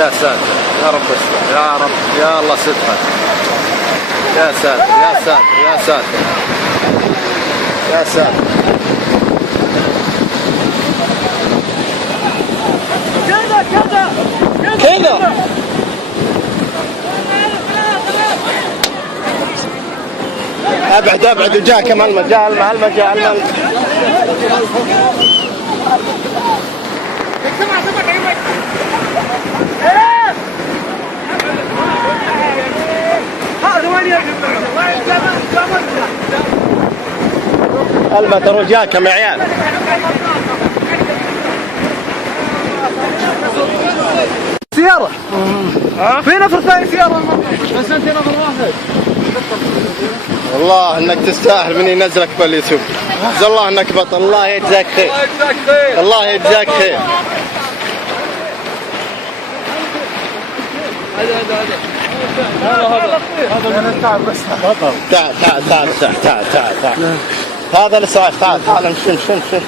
يا ساتر يا رب استر يا رب يا الله سترك. يا ساتر يا ساتر يا ساتر يا ساتر. كذا ابعد ابعد وجاك المجال مع المجال المتر وجاكم يا عيال. سيارة في نفر ثاني سيارة بس انت نفر واحد. والله انك تستاهل من ينزلك باليوتيوب. الله انك بطل. الله يجزاك خير. الله يجزاك خير. هذا من التعب بس. تعال تعال تعال تعال تعال تعال. هذا اللي صاير. تعال تعال امشي امشي امشي.